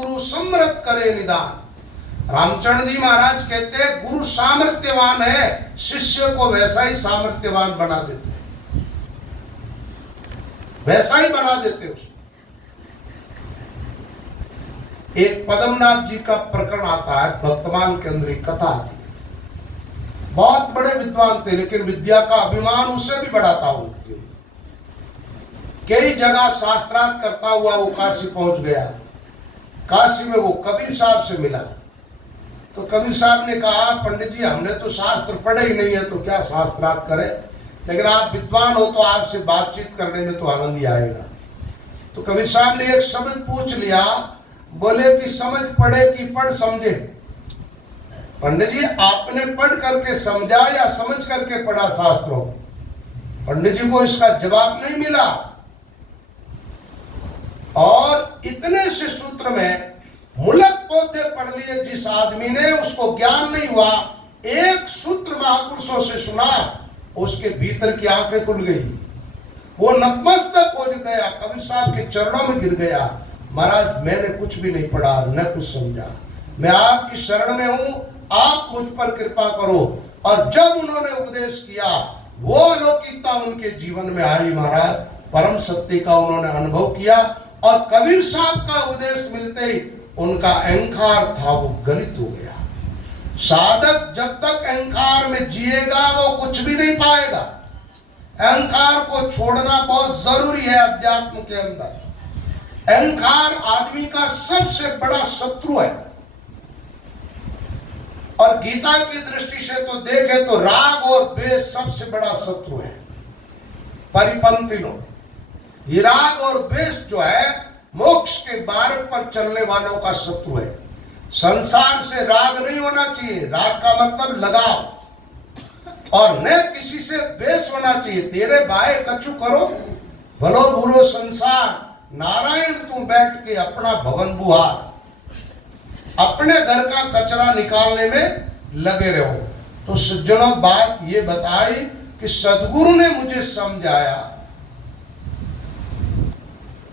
गुरु समृत करे निदान। रामचंद्र जी महाराज कहते हैं गुरु सामर्थ्यवान है, शिष्य को वैसा ही सामर्थ्यवान बना देते हैं, वैसा ही बना देते उसको। एक पद्मनाभ जी का प्रकरण आता है, भक्तमान के अंदर एक कथा आती है। बहुत बड़े विद्वान थे, लेकिन विद्या का अभिमान उससे भी बड़ा था उनके। कई जगह शास्त्रार्थ करता हुआ वो काशी पहुंच गया। काशी में वो कबीर साहब से मिला, तो कबीर साहब ने कहा पंडित जी हमने तो शास्त्र पढ़े ही नहीं है, तो क्या शास्त्रार्थ करें, लेकिन आप विद्वान हो तो आपसे बातचीत करने में तो आनंद ही आएगा। तो कबीर साहब ने एक शब्द पूछ लिया, बोले कि समझ पढ़े कि पढ़ समझे। पंडित जी आपने पढ़ करके समझा या समझ करके पढ़ा शास्त्रों? पंडित जी को इसका जवाब नहीं मिला। और इतने से सूत्र में मुलक पोथे पढ़ लिए जिस आदमी ने, उसको ज्ञान नहीं हुआ। एक सूत्र महापुरुषों से सुना, उसके भीतर की आंखें खुल गई, वो नतमस्तक हो गया, कबीर साहब के चरणों में गिर गया। महाराज मैंने कुछ भी नहीं पढ़ा, न कुछ समझा, मैं आपकी शरण में हूं, आप मुझ पर कृपा करो। और जब उन्होंने उपदेश किया, वो अलौकिकता उनके जीवन में आई महाराज, परम सत्य का उन्होंने अनुभव किया। और कबीर साहब का उपदेश मिलते ही उनका अहंकार था वो गलित हो गया। साधक जब तक अहंकार में जिएगा वो कुछ भी नहीं पाएगा। अहंकार को छोड़ना बहुत जरूरी है अध्यात्म के अंदर। अहंकार आदमी का सबसे बड़ा शत्रु है। और गीता की दृष्टि से तो देखें तो राग और द्वेष सबसे बड़ा शत्रु है परिपंथी लोग। ये राग और द्वेष जो है मोक्ष के मार्ग पर चलने वालों का शत्रु है। संसार से राग नहीं होना चाहिए, राग का मतलब लगाव, और न किसी से द्वेष होना चाहिए। तेरे बाए कछु करो भलो बुरो संसार, नारायण तू बैठ के अपना भवन बुहार। अपने घर का कचरा निकालने में लगे रहो। तो सज्जनों बात ये बताई कि सदगुरु ने मुझे समझाया,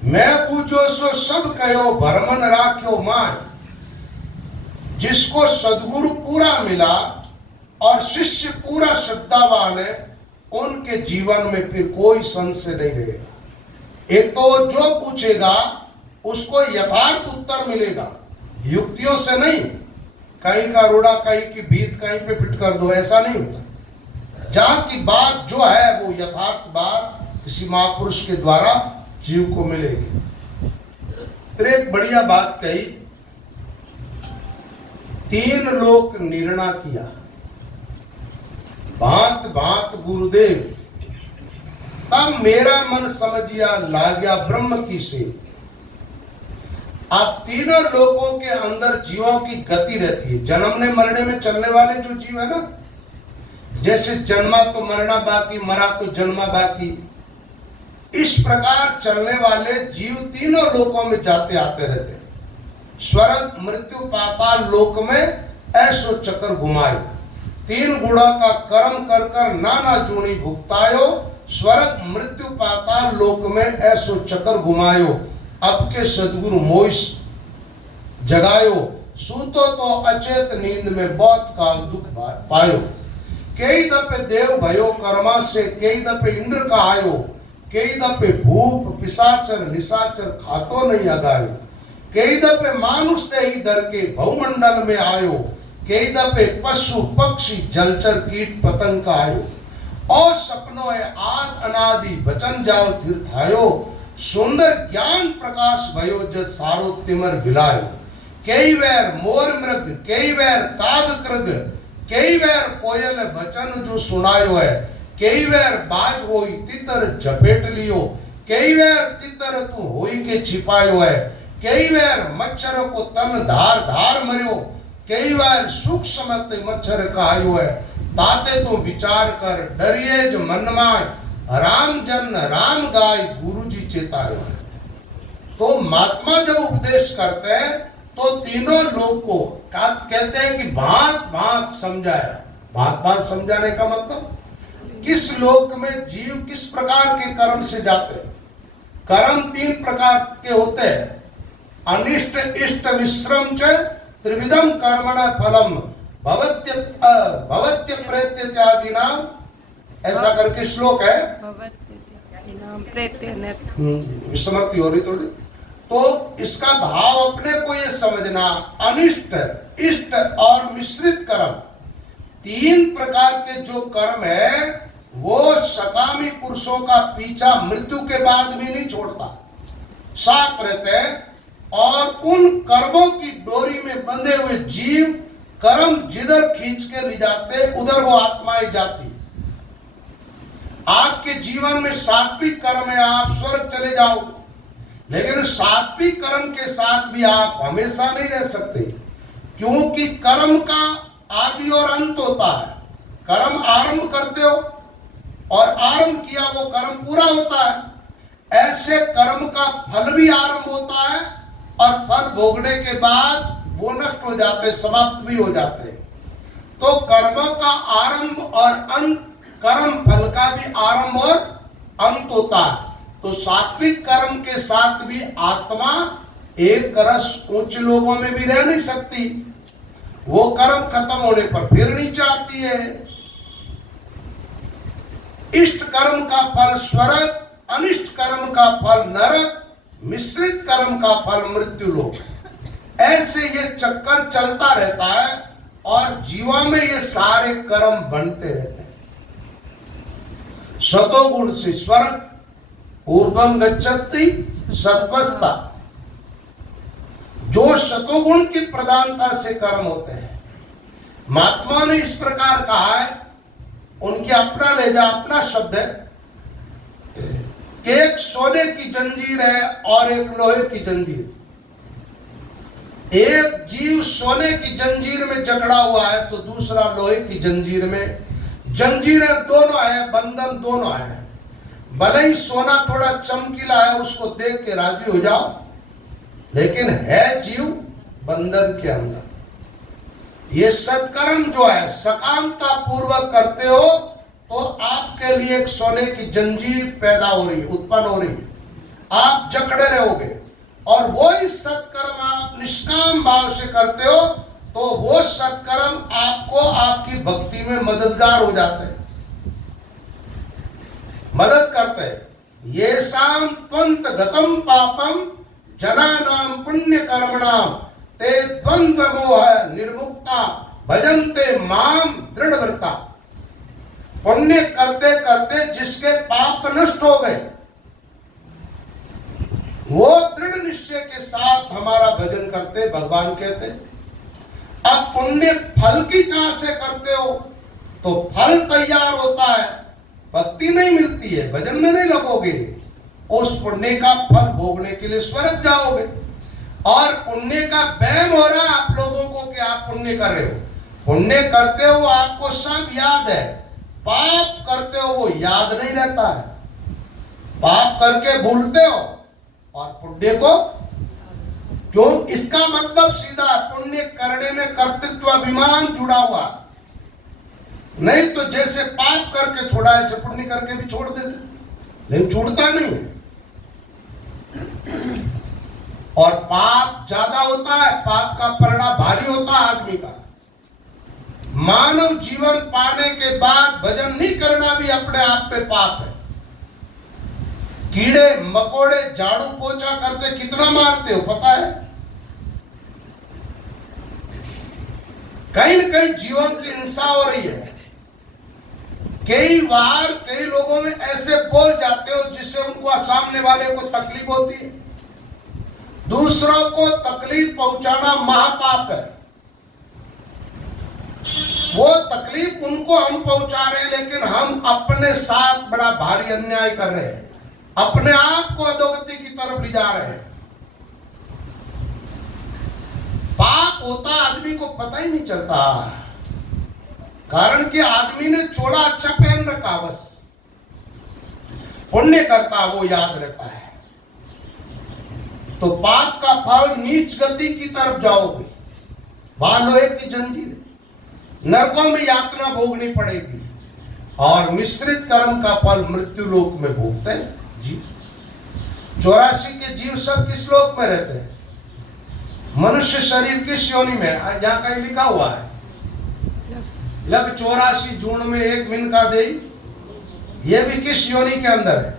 मैं पूछो सो सब कहो भरमन राख्यो मान। जिसको सदगुरु पूरा मिला और शिष्य पूरा श्रद्धावान है, उनके जीवन में फिर कोई संशय नहीं रहेगा। एक तो जो पूछेगा उसको यथार्थ उत्तर मिलेगा, युक्तियों से नहीं, कहीं का रोड़ा कहीं की भीत कहीं पे फिट कर दो, ऐसा नहीं होता। जहां की बात जो है वो यथार्थ बात किसी महापुरुष के द्वारा जीव को मिलेगी। फिर एक बढ़िया बात कही, 3 लोक निर्णय किया, भांत भांत गुरुदेव, तब मेरा मन समझिया लाग्या ब्रह्म की सेव। आप तीनों लोकों के अंदर जीवों की गति रहती है। जन्मने मरने में चलने वाले जो जीव है ना, जैसे जन्मा तो मरना बाकी, मरा तो जन्मा बाकी, इस प्रकार चलने वाले जीव तीनों लोकों में जाते आते रहते हैं। स्वर्ग मृत्यु पाताल लोक में ऐसो चक्कर घुमायो, 3 गुणों का कर्म कर कर नाना जूनी भुगतायो। स्वर्ग मृत्यु पाताल लोक में ऐसो चक्कर घुमायो, अब के सदगुरु मोइस जगायो। सूतो तो अचेत नींद में बहुत काल दुख पायो। कई दफे देव भयो कर्मा से, कई दफे इंद्र का आयो, कई दफे भूप पिशाचर निशाचर खातो नहीं अगायो। कई दफे मानुष ते ही दर के भवमंडल में आयो, कई दफे पशु पक्षी जलचर कीट पतंग का आयो। और सपनों है आद अनादि वचन जाल तीर्थायो, सुंदर ज्ञान प्रकाश भयो जद सारो तिमर भिलायो। कई वैर मोर मृग, कई वैर काग कृग, कई वैर कोयल वचन जो सुनायो है। कई वैर बाज होई तितर झपेट लियो, कई वैर तितर तू होई के छिपायो है। कई वैर मच्छर को तन धार धार मरियो, कई वैर सूक्ष्म मच्छर कहायो है। ताते तो विचार कर डरिए जो मन माय, राम जन राम गाय गुरु जी चेतायो है। तो महात्मा जब उपदेश करते हैं तो तीनों लोग को कहते हैं कि भांत भांत समझाया। भांत भांत समझाने का मतलब किस लोक में जीव किस प्रकार के कर्म से जाते हैं। कर्म 3 प्रकार के होते हैं, अनिष्ट इष्ट मिश्रम च त्रिविधम कर्मण फलम भवत्य प्रेत्य त्यागी नाम, ऐसा करके श्लोक है। विस्मृति हो रही थोड़ी, तो इसका भाव अपने को ये समझना, अनिष्ट इष्ट और मिश्रित कर्म, तीन प्रकार के जो कर्म है वो सकामी पुरुषों का पीछा मृत्यु के बाद भी नहीं छोड़ता, साथ रहते हैं। और उन कर्मों की डोरी में बंधे हुए जीव कर्म जिधर खींच के ले जाते उधर वो आत्माएं जाती। आपके जीवन में सात्विक कर्म है, आप स्वर्ग चले जाओ, लेकिन सात्विक कर्म के साथ भी आप हमेशा नहीं रह सकते, क्योंकि कर्म का आदि और अंत होता है। कर्म आरंभ करते हो और आरंभ किया वो कर्म पूरा होता है। ऐसे कर्म का फल भी आरंभ होता है और फल भोगने के बाद वो नष्ट हो जाते, समाप्त भी हो जाते। तो कर्मों का आरंभ और अंत, कर्म फल का भी आरंभ और अंत होता है। तो सात्विक कर्म के साथ भी आत्मा एक रस उच्च लोगों में भी रह नहीं सकती, वो कर्म खत्म होने पर फिर नीचे आती है। इष्ट कर्म का फल स्वर्ग, अनिष्ट कर्म का फल नरक, मिश्रित कर्म का फल मृत्यु लोक। ऐसे ये चक्कर चलता रहता है और जीवा में ये सारे कर्म बनते रहते हैं। सतोगुण से स्वर्ग, ऊर्ध्वं गच्छति सत्वस्था, जो सतोगुण की प्रधानता से कर्म होते हैं। महात्मा ने इस प्रकार कहा है, उनकी अपना ले जा अपना शब्द है कि एक सोने की जंजीर है और एक लोहे की जंजीर। एक जीव सोने की जंजीर में जकड़ा हुआ है तो दूसरा लोहे की जंजीर में। जंजीरें दोनों है, बंधन दोनों है। भले ही सोना थोड़ा चमकीला है, उसको देख के राजी हो जाओ, लेकिन है जीव बंधन के अंदर। ये सत्कर्म जो है सकामता पूर्वक करते हो तो आपके लिए एक सोने की जंजीर पैदा हो रही है, उत्पन्न हो रही है, आप जकड़े रहोगे। और वो ही सत्कर्म आप निष्काम भाव से करते हो तो वो सत्कर्म आपको आपकी भक्ति में मददगार हो जाते हैं, मदद करते हैं। ये शाम त्वंत गतम पापम जनानाम पुण्य कर्मणाम ते द्वंद्व मोह निर्मुक्ता भजन्ते माम दृढ़व्रता। पुण्य करते करते जिसके पाप नष्ट हो गए वो दृढ़ निश्चय के साथ हमारा भजन करते, भगवान कहते। अब पुण्य फल की चाह से करते हो तो फल तैयार होता है, भक्ति नहीं मिलती है, भजन में नहीं लगोगे, उस पुण्य का फल भोगने के लिए स्वर्ग जाओगे। और पुण्य का वहम हो रहा है आप लोगों को कि आप पुण्य कर रहे हो, पुण्य करते हो आपको सब याद है, पाप करते हो वो याद नहीं रहता है। पाप करके भूलते हो और पुण्य को क्यों, इसका मतलब सीधा पुण्य करने में कर्तृत्व अभिमान जुड़ा हुआ, नहीं तो जैसे पाप करके छोड़ा ऐसे पुण्य करके भी छोड़ देते, लेकिन छूटता नहीं है। और पाप ज्यादा होता है, पाप का परिणाम भारी होता है आदमी का। मानव जीवन पाने के बाद भजन नहीं करना भी अपने आप पे पाप है। कीड़े मकोड़े झाड़ू पोछा करते कितना मारते हो पता है? कहीं न कहीं जीवन की हिंसा हो रही है। कई बार कई लोगों में ऐसे बोल जाते हो जिससे उनको सामने वाले को तकलीफ होती है। दूसरों को तकलीफ पहुंचाना महापाप है। वो तकलीफ उनको हम पहुंचा रहे हैं, लेकिन हम अपने साथ बड़ा भारी अन्याय कर रहे हैं, अपने आप को अधोगति की तरफ ले जा रहे हैं। पाप होता आदमी को पता ही नहीं चलता, कारण कि आदमी ने चोला अच्छा पहन रखा, बस पुण्य करता वो याद रहता है। तो पाप का फल नीच गति की तरफ जाओगे, वहां लोहे की जंजीर, नरकों में यातना भोगनी पड़ेगी। और मिश्रित कर्म का फल मृत्यु लोक में भोगते हैं जीव। 84 के जीव सब किस लोक में रहते हैं? मनुष्य शरीर किस योनि में है? यहाँ कहीं लिखा हुआ है लग 84 जून में 1 मिन का दे। ये भी किस योनि के अंदर है?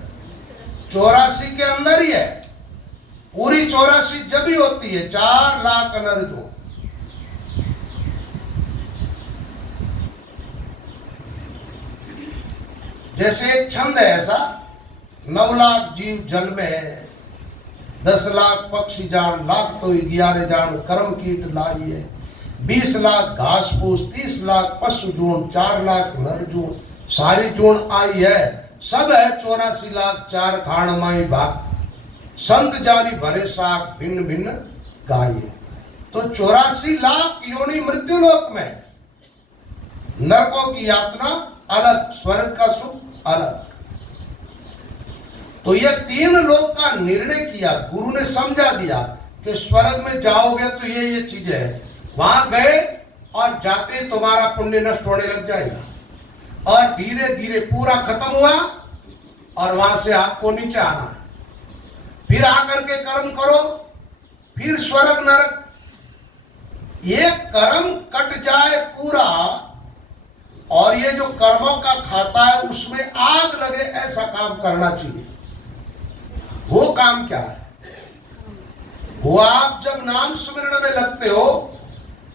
84 के अंदर ही है। पूरी 84 जब ही होती है 4 लाख अनर्जो। जैसे एक छंद है ऐसा, 9 लाख जीव जन्मे है, 10 लाख पक्षी जान, लाख तो 11 जान कर्म कीट लाई है, 20 लाख घास फूस, 30 लाख पशु जून, 4 लाख नर जून, सारी जून आई है, सब है 84 लाख 4 खाण माई भाग, संत जारी भरे साख भिन्न भिन्न गाय है। तो 84 लाख योनि मृत्यु लोक में, नरकों की यातना अलग, स्वर्ग का सुख अलग। तो ये 3 लोक का निर्णय किया, गुरु ने समझा दिया कि स्वर्ग में जाओगे तो ये चीजें है। वहां गए और जाते तुम्हारा पुण्य नष्ट होने लग जाएगा और धीरे धीरे पूरा खत्म हुआ और वहां से आपको नीचे आना है। फिर आकर के कर्म करो, फिर स्वर्ग नरक। ये कर्म कट जाए पूरा और ये जो कर्मों का खाता है उसमें आग लगे, ऐसा काम करना चाहिए। वो काम क्या है? वो आप जब नाम सुमिरण में लगते हो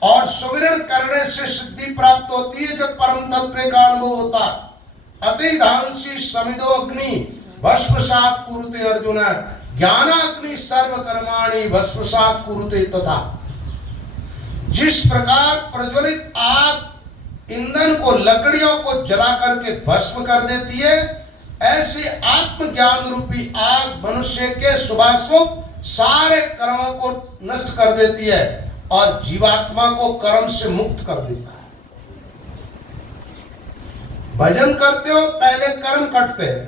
और सुमिरण करने से सिद्धि प्राप्त होती है, जब परम तत्व का अनुभव होता। अतिधांसी समिदो अग्नि भस्मसात कुरुते अर्जुन, ज्ञानाग्नि सर्व कर्माणि भस्मसात कुरुते तथा। जिस प्रकार प्रज्वलित आग ईंधन को, लकड़ियों को जला करके भस्म कर देती है, ऐसे आत्मज्ञान रूपी आग मनुष्य के शुभाशुभ सारे कर्मों को नष्ट कर देती है और जीवात्मा को कर्म से मुक्त कर देता है। भजन करते हो, पहले कर्म कटते हैं।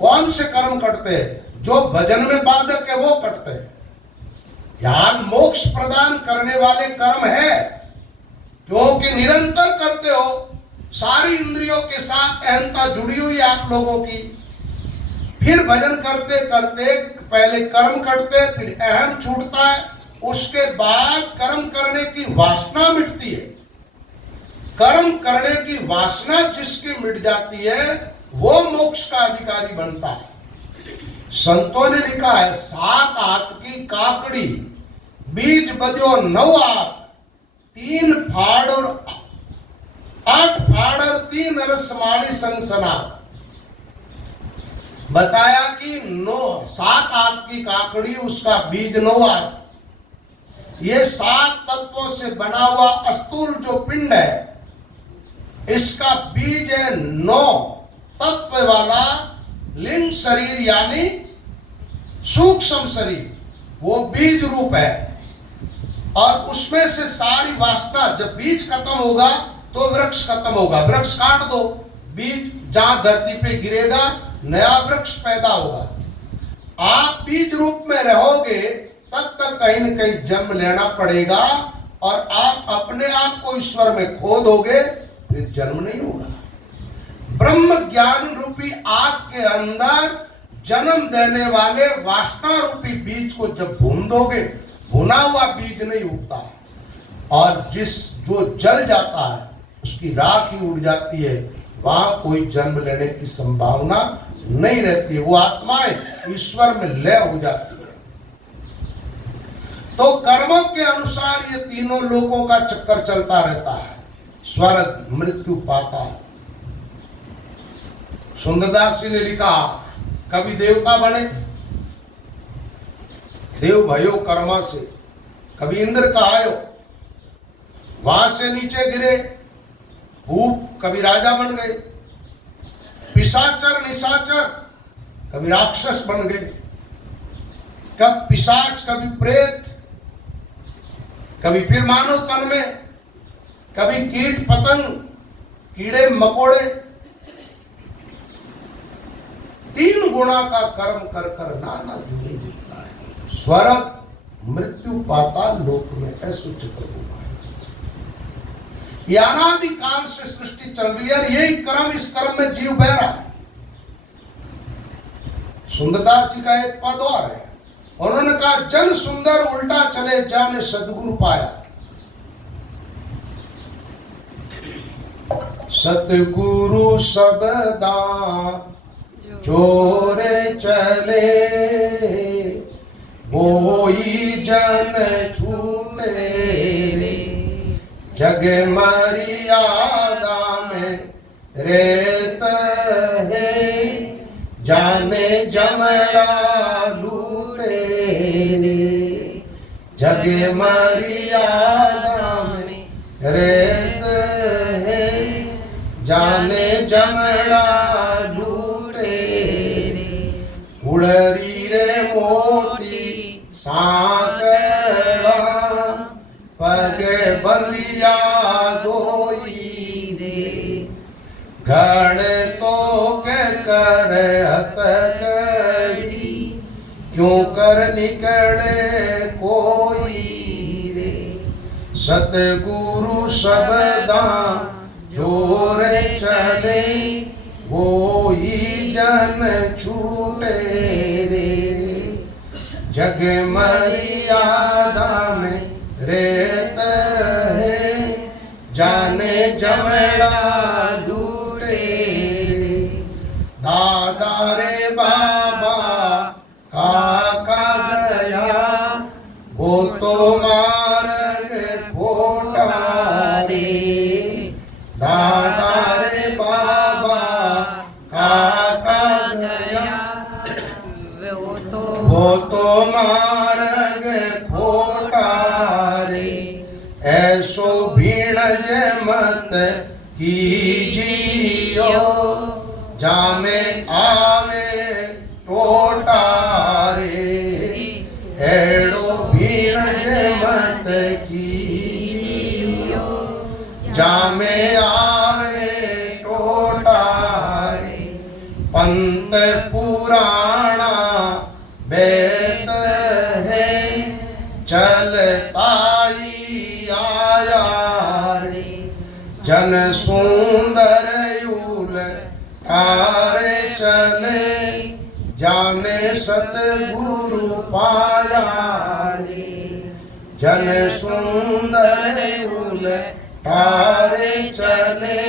कौन से कर्म कटते हैं? जो भजन में बाधक है वो कटते हैं। ज्ञान मोक्ष प्रदान करने वाले कर्म है, क्योंकि निरंतर करते हो। सारी इंद्रियों के साथ अहंता जुड़ी हुई है आप लोगों की। फिर भजन करते करते पहले कर्म कटते, फिर अहम छूटता है, उसके बाद कर्म करने की वासना मिटती है। कर्म करने की वासना जिसकी मिट जाती है वो मोक्ष का अधिकारी बनता है। संतों ने लिखा है, 7 हाथ की काकड़ी, बीज बजो 9 हाथ, 3 फाड़ और 8 फाड़ और 3 रसमाणी संसना। बताया कि 7 हाथ की काकड़ी, उसका बीज 9 हाथ। ये 7 तत्वों से बना हुआ अस्तूल जो पिंड है, इसका बीज है 9 तत्व वाला लिंग शरीर, यानी सूक्ष्म शरीर, वो बीज रूप है। और उसमें से सारी वासना, जब बीज खत्म होगा तो वृक्ष खत्म होगा। वृक्ष काट दो, बीज जहां धरती पे गिरेगा नया वृक्ष पैदा होगा। आप बीज रूप में रहोगे तब तक कहीं न कहीं जन्म लेना पड़ेगा और आप अपने आप को ईश्वर में खो दोगे, फिर जन्म नहीं होगा। ब्रह्म ज्ञान रूपी आग के अंदर जन्म देने वाले वासना रूपी बीज को जब भून दोगे, भुना हुआ बीज नहीं उगता है। और जो जल जाता है उसकी राख ही उड़ जाती है, वहां कोई जन्म लेने की संभावना नहीं रहती। वो आत्माएं ईश्वर में लय हो जाती है। तो कर्मों के अनुसार ये तीनों लोकों का चक्कर चलता रहता है, स्वर्ग, मृत्यु, पाताल। सुंदरदास जी ने लिखा, कभी देवता बने, देव भयो कर्मा से, कभी इंद्र का आयो, वहां से नीचे गिरे, भूप, कभी राजा बन गए, पिशाचर निशाचर, कभी राक्षस बन गए, कब पिशाच, कभी प्रेत, कभी फिर मानव तन में, कभी कीट पतंग, कीड़े मकोड़े। 3 गुणा का कर्म कर कर नाना जुड़े मिलता है। स्वर्ग, मृत्यु, पाताल लोक में ऐसा चित्र हुआ है। ये अनादि काल से सृष्टि चल रही है और यही कर्म, इस कर्म में जीव बह रहा है। सुंदरदास जी का एक पद और है, उन्होंने कहा जन सुंदर उल्टा चले जाने सदगुरु पाया। सतगुरु सबदा जोरे चले, मोई जन छूटे रे। जग मर्यादा में रेत है, जाने जमड़ा लूटे रे। जग मर्यादा में रेत है, जाने जमड़ा लूटे रे। उड़री रे मोटी सांकड़ा, पग बंदिया दोई रे। घड़ तो के कर हथकड़ी, क्यों कर निकले कोई रे। सतगुरु सबदा जोरे चले, वो ही जन छूटे रे। जग मर्यादा में रेत है, जाने जमड़ा लूटे रे। दादा रे बाबा काका गया, वो तो मार्ग खोटा रे। दादा रे बाबा काका गया, वो तो मार्ग खोटा रे। ऐसो भीड़ मत कीजियो, जामे आवे टोटा रे। एड़ो भीड़ मत कीजियो, जामे आवे टोटा रे। पंत पुराणा बेत है, चलताई आया रे। जन सुंदर यूल तारे चले, जाने सतगुरु पाया रे। जन सुंदर यूल तारे चले,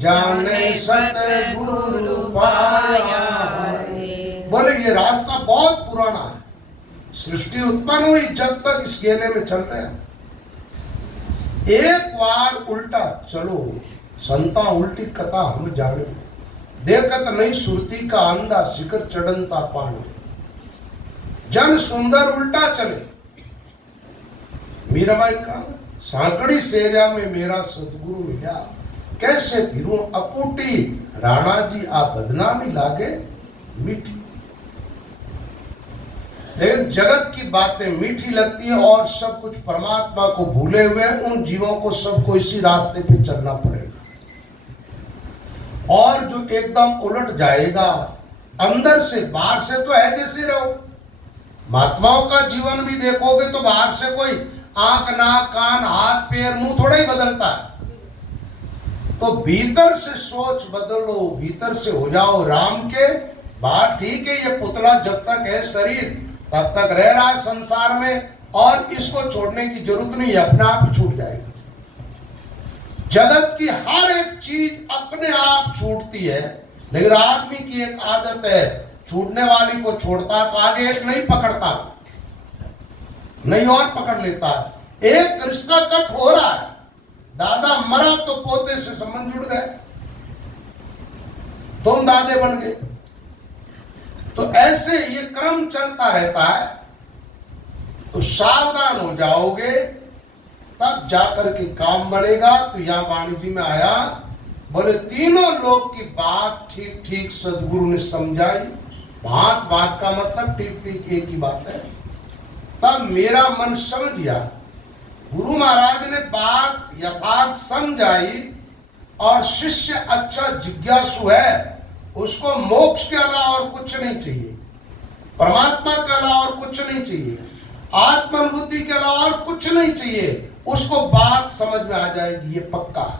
जाने सतगुरु पाया रे। बोले ये रास्ता बहुत पुराना है, सृष्टि उत्पन्न हुई जब तक इस गेले में चल रहे हैं। एक बार उल्टा चलो, संता उल्टी कथा हम जाने। देखत नहीं सुरती का अंधा, शिखर चढ़नता पानी। जन सुंदर उल्टा चले। मीराबाई का सांकड़ी सेरिया में मेरा सदगुरु मिला, कैसे फिरूं अपूटी। राणा जी आ बदनामी लागे मीठी। लेकिन जगत की बातें मीठी लगती है और सब कुछ परमात्मा को भूले हुए उन जीवों को सबको इसी रास्ते पे चलना पड़ेगा। और जो एकदम उलट जाएगा अंदर से, बाहर से तो है जैसे रहो। महात्माओं का जीवन भी देखोगे तो बाहर से कोई आंख नाक कान हाथ पैर मुंह थोड़ा ही बदलता है। तो भीतर से सोच बदलो, भीतर से हो जाओ राम के। बात ठीक है, ये पुतला जब तक है शरीर तब तक रह रहा है संसार में, और इसको छोड़ने की जरूरत नहीं है, अपने आप ही छूट जाएगा। जगत की हर एक चीज अपने आप छूटती है, लेकिन आदमी की एक आदत है, छूटने वाली को छोड़ता तो आगे एक नहीं पकड़ता, नहीं और पकड़ लेता। एक रिश्ता कट हो रहा है, दादा मरा तो पोते से संबंध जुड़ गए, तुम दादे बन गए। तो ऐसे ये क्रम चलता रहता है। तो सावधान हो जाओगे तब जाकर के काम बनेगा। तो यहां वाणी जी में आया, बोले तीनों लोग की बात ठीक ठीक सदगुरु ने समझाई। बात का मतलब ठीक ठीक एक ही बात है। तब मेरा मन समझ गया, गुरु महाराज ने बात यथार्थ समझाई और शिष्य अच्छा जिज्ञासु है, उसको मोक्ष के अलावा और कुछ नहीं चाहिए, परमात्मा के अलावा और कुछ नहीं चाहिए, आत्मानुभूति के अलावा और कुछ नहीं चाहिए, उसको बात समझ में आ जाएगी, ये पक्का है।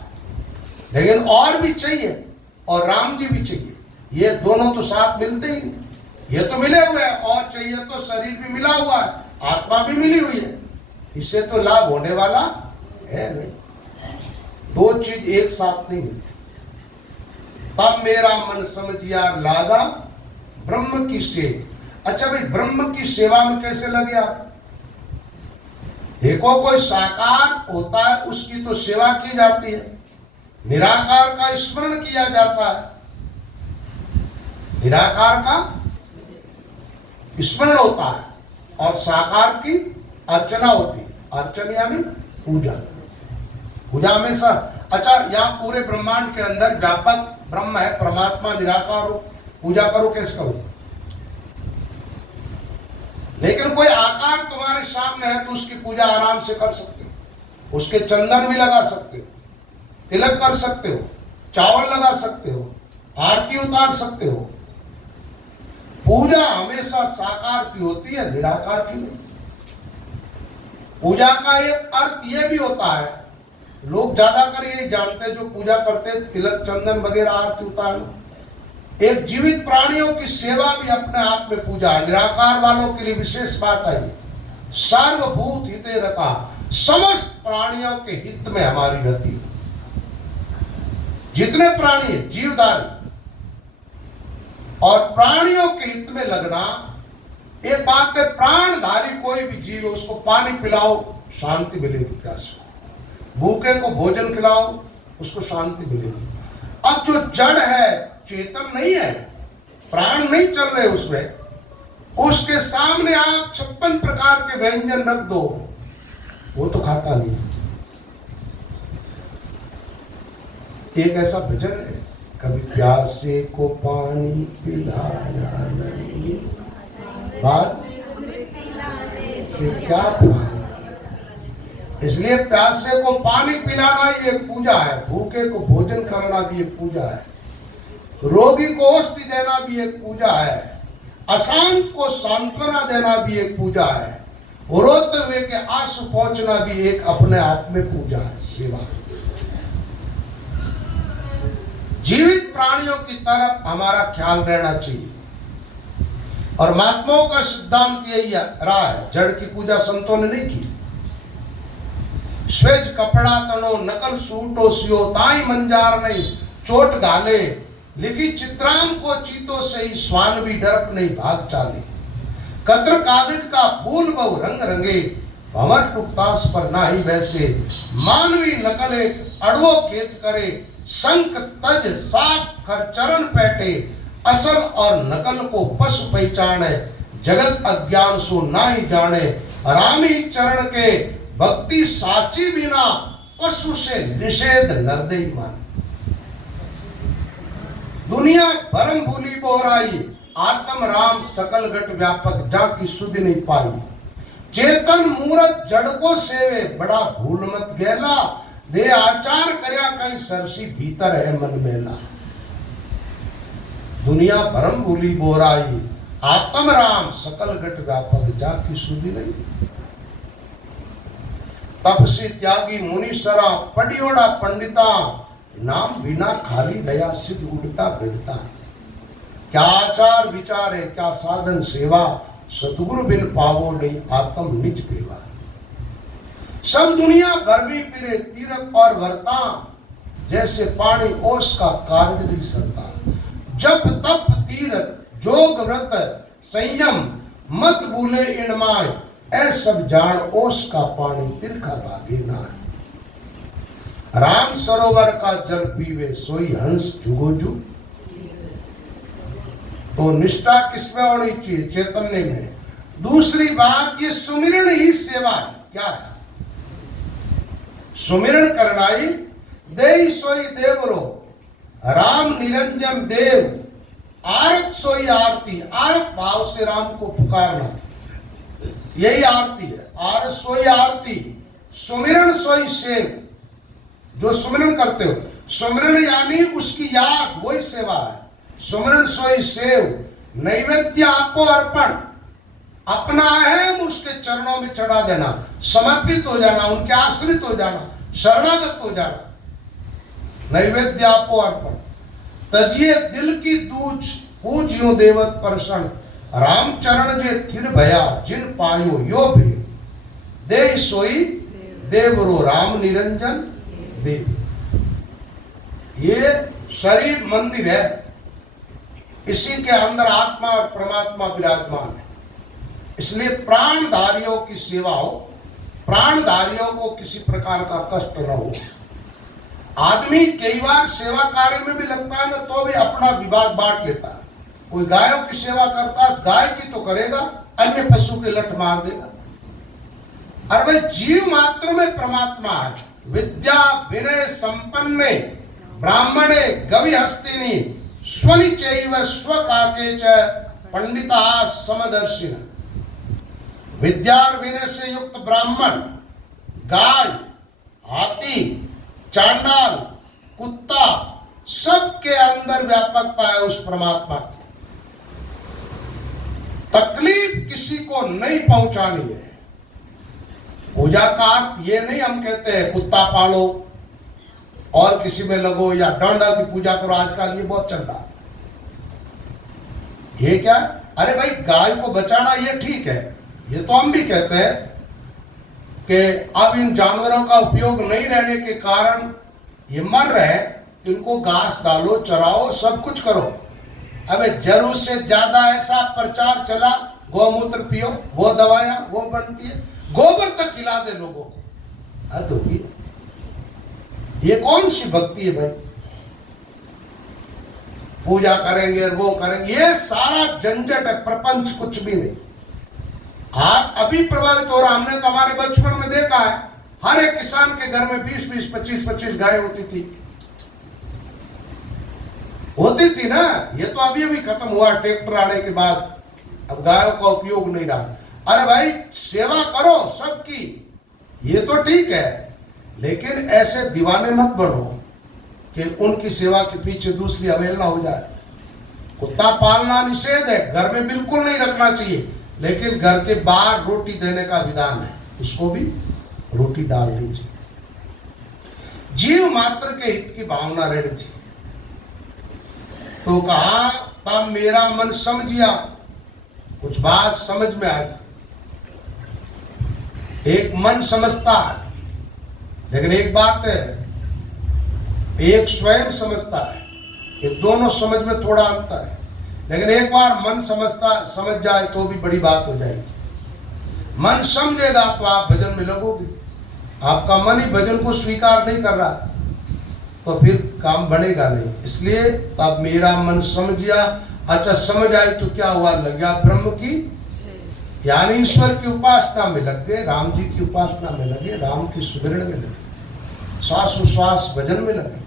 लेकिन और भी चाहिए, और राम जी भी चाहिए, ये दोनों तो साथ मिलते ही नहीं। ये तो मिले हुए हैं, और चाहिए तो शरीर भी मिला हुआ है, आत्मा भी मिली हुई है, इससे तो लाभ होने वाला है नहीं। दो चीज एक साथ नहीं मिलती। तब मेरा मन समझिया लागा ब्रह्म की सेवा। अच्छा भाई, ब्रह्म की सेवा में कैसे लगे आप? देखो, कोई साकार होता है उसकी तो सेवा की जाती है, निराकार का स्मरण किया जाता है, निराकार का स्मरण होता है, और साकार की अर्चना होती है। अर्चना यानी पूजा, पूजा हमेशा। अच्छा, यहाँ पूरे ब्रह्मांड के अंदर व्यापक ब्रह्म है, परमात्मा निराकार हो, पूजा करो कैसे करो? लेकिन कोई आकार तुम्हारे सामने है तो उसकी पूजा आराम से कर सकते हो, उसके चंदन भी लगा सकते हो, तिलक कर सकते हो, चावल लगा सकते हो, आरती उतार सकते हो। पूजा हमेशा साकार की होती है, निराकार की नहीं। पूजा का एक अर्थ यह भी होता है, लोग ज्यादातर ये जानते हैं जो पूजा करते हैं, तिलक चंदन वगैरह आरती उतारना, एक जीवित प्राणियों की सेवा भी अपने आप में पूजा है। निराकार वालों के लिए विशेष बात है, सर्वभूत हिते रता, समस्त प्राणियों के हित में हमारी रति है। जितने प्राणी है जीवधारी, और प्राणियों के हित में लगना एक बात है। प्राणधारी कोई भी जीव है, उसको पानी पिलाओ शांति मिलेगी, प्यास, भूखे को भोजन खिलाओ उसको शांति मिलेगी। अब जो जड़ है, चेतन नहीं है, प्राण नहीं चल रहे उसमें, उसके सामने आप 56 प्रकार के व्यंजन रख दो, वो तो खाता नहीं। एक ऐसा भजन है, कभी प्यासे को पानी पिलाया नहीं, बात से क्या पानी। इसलिए प्यासे को पानी पिलाना ही एक पूजा है, भूखे को भोजन करना भी एक पूजा है, रोगी को औषधि देना भी एक पूजा है, अशांत को सांत्वना देना भी एक पूजा है, रोते हुए के आंसू पहुंचना भी एक अपने आप में पूजा है, सेवा। जीवित प्राणियों की तरफ हमारा ख्याल रहना चाहिए, और महात्माओं का सिद्धांत यही रहा है। जड़ की पूजा संतों ने नहीं की। स्वेज कपड़ा तनो नकल सूटो सियो, ताई मंजार नहीं चोट गाले, लिखी चित्राम को चीतों से ही स्वान भी डरप नहीं भाग चाले, कत्र कागज का फूल बहु रंग रंगे, भंवर टुकतास पर ना ही वैसे, मानवी नकल एक अड़वो खेत करे, संक तज साप खर चरण पैटे, असल और नकल को पशु पहचाने, जगत अज्ञान सो ना ही जाने, रामी चरण के भक्ति साची बिना, पशु से निषेध नरदे मान। दुनिया भरम भूली बोराई, आत्म राम सकल घट व्यापक, जाकी सुधि नहीं पाई, चेतन मूरत जड़ को सेवे, बड़ा भूल मत गैला, दे आचार करया कहीं सरसी, भीतर है मन मेला। दुनिया भरम भूली बोराई, आत्म राम सकल घट व्यापक, जाकी सुधि नहीं। तपसी त्यागी मुनि सरा, पडियोड़ा पंडिता, नाम बिना खाली गया सिद्ध उड़ता बिड़ता। क्या आचार विचार है, क्या साधन सेवा, सतगुरु बिन पावो नहीं आत्म निज पेवा। सब दुनिया भरवी फिरे तीरथ और वर्ता, जैसे पानी ओस का कारज नहीं सरता। जप तप तीरथ जोग व्रत संयम, मत भूले इन माय, ऐ सब जान ओस का पानी तिनका भागे ना। राम सरोवर का जल पीवे, सोई हंस जुगोजू। तो निष्ठा किसमें होनी चाहिए? चैतन्य में। दूसरी बात, ये सुमिरन ही सेवा है। क्या है? सुमिरन करनाई देई सोई देवरो, राम निरंजन देव, आरत सोई आरती। आरत भाव से राम को पुकारना, यही आरती है। आरत सोई आरती, सुमिरन सोई सेव। जो सुमिरन करते हो, सुमिरन यानी उसकी याद, वही सेवा है। सुमिरन सोई सेव, नैवेद्य आपको अर्पण, अपना अहम उसके चरणों में चढ़ा देना, समर्पित हो जाना, उनके आश्रित हो जाना, शरणागत हो जाना। नैवेद्य आपको अर्पण। तजिए दिल की दूज, पूजियो देवत परसण, रामचरण जे थिर भया जिन पायो यो भी दे सोई देवरो राम निरंजन देव। ये शरीर मंदिर है, इसी के अंदर आत्मा और परमात्मा विराजमान है। इसलिए प्राणधारियों की सेवा हो, प्राणधारियों को किसी प्रकार का कष्ट न हो। आदमी कई बार सेवा कार्य में भी लगता है ना, तो भी अपना विभाग बांट लेता है। कोई गायों की सेवा करता है, गाय की तो करेगा, अन्य पशु के लठ मार देगा। अरे भाई, जीव मात्र में परमात्मा है। विद्या विनय संपन्ने ब्राह्मणे गवि हस्तिनी स्वनिचैव स्वपाके च पंडिता समदर्शिन। विद्या और विनय से युक्त ब्राह्मण, गाय, हाथी, चांडाल, कुत्ता, सबके अंदर व्यापकता है उस परमात्मा की। तकलीफ किसी को नहीं पहुंचानी है। पूजा का अर्थ ये नहीं हम कहते हैं कुत्ता पालो और किसी में लगो या डंडा की पूजा करो। आजकल ये बहुत चल रहा है। ये क्या? अरे भाई, गाय को बचाना ये ठीक है, ये तो हम भी कहते हैं कि अब इन जानवरों का उपयोग नहीं रहने के कारण ये मर रहे हैं, इनको घास डालो, चराओ, सब कुछ करो। अबे जरूर से ज्यादा ऐसा प्रचार चला, गौमूत्र पियो, वो दवाएं वो बनती है, गोबर तक खिला दे लोगों को। हद होगी। ये कौन सी भक्ति है भाई? पूजा करेंगे वो करेंगे, ये सारा झंझट है, प्रपंच कुछ भी नहीं। आप अभी प्रभावित हो रहा। हमने तो हमारे बचपन में देखा है, हर एक किसान के घर में 20-20, 25-25 गाय होती थी ना। ये तो अभी अभी खत्म हुआ ट्रैक्टर आने के बाद, अब गायों का उपयोग नहीं रहा। अरे भाई, सेवा करो सबकी, ये तो ठीक है, लेकिन ऐसे दीवाने मत बनो कि उनकी सेवा के पीछे दूसरी अवहेलना हो जाए। कुत्ता पालना निषेध है, घर में बिल्कुल नहीं रखना चाहिए, लेकिन घर के बाहर रोटी देने का विधान है, उसको भी रोटी डाल लीजिए। जीव मात्र के हित की भावना रहनी चाहिए। तो कहा तब मेरा मन समझिया, कुछ बात समझ में आई। एक मन समझता है, लेकिन एक बात है, एक स्वयं समझता है। ये दोनों समझ में थोड़ा अंतर है, लेकिन एक बार मन समझ जाए तो भी बड़ी बात हो जाएगी। मन समझेगा तो आप भजन में लगोगे। आपका मन ही भजन को स्वीकार नहीं कर रहा तो फिर काम बनेगा नहीं। इसलिए तब मेरा मन समझिया। अच्छा, समझ आई तो क्या हुआ? लग गया ब्रह्म की, यानी ईश्वर की उपासना में लग गए, राम जी की उपासना में लगे, राम की सुमिरन में लगे, श्वास भजन में लगे।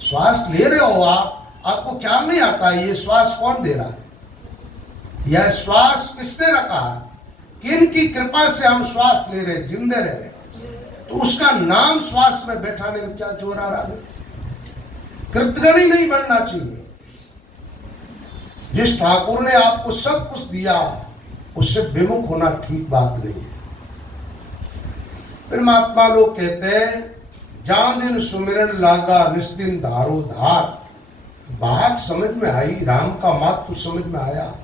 श्वास ले रहे हो आप, आपको ख्याल नहीं आता ये श्वास कौन दे रहा है, यह श्वास किसने रखा है, किन की कृपा से हम श्वास ले रहे, जिंदे रह रहे। तो उसका नाम श्वास में बैठाने में क्या जोर आ रहा है? कृतज्ञ नहीं बनना चाहिए। जिस ठाकुर ने आपको सब कुछ दिया उससे विमुख होना ठीक बात नहीं है। फिर महात्मा लोग कहते हैं, जान दिन सुमिरन लागा निस्दिन धारो धार। बात समझ में आई, राम का महत्व समझ में आया,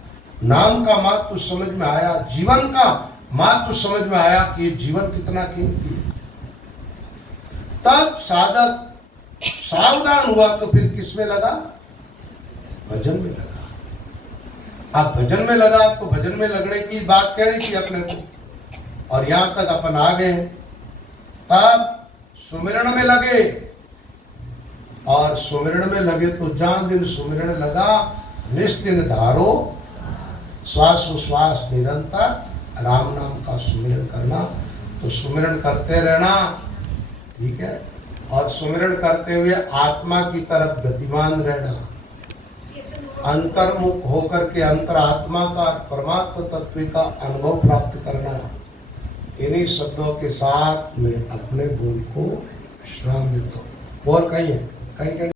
नाम का महत्व समझ में आया, जीवन का महत्व समझ में आया कि ये जीवन कितना कीमती है। तब साधक सावधान हुआ तो फिर किस में लगा? भजन में लगा। अब भजन में लगा तो भजन में लगने की बात कहनी थी अपने को, और यहां तक अपन आ गए। तब सुमिरन में लगे, और सुमिरन में लगे तो जान दिन सुमिरन लगा, निस्दिन धारो, श्वास निरंतर राम नाम का सुमिरन करना। तो सुमिरन करते रहना, ठीक है, और सुमिरन करते हुए आत्मा की तरफ गतिमान रहना, अंतर्मुख होकर के अंतरात्मा का परमात्मा तत्व का अनुभव प्राप्त करना। इन्हीं शब्दों के साथ मैं अपने बोल को विश्राम देता हूँ। बोल कहीं है, कहीं